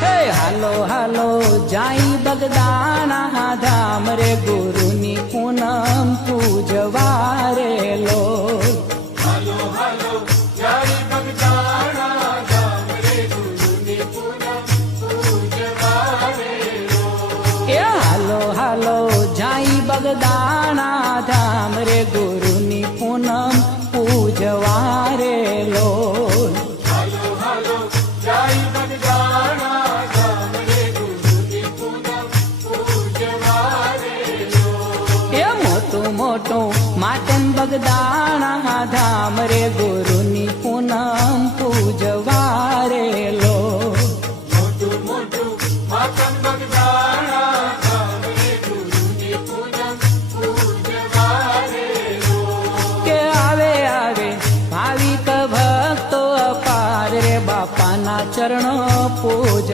હે હાલો હાલો જાય બગદાણા ધામ રે ગુરુની પૂનમ પૂજવા રે લો હાલો હાલો જાય બગદાણા ધામ રે ગુરુની પૂનમ પૂજવા રે લો એ હાલો હાલો જાય બગદાણા ધામ રે ગુરુ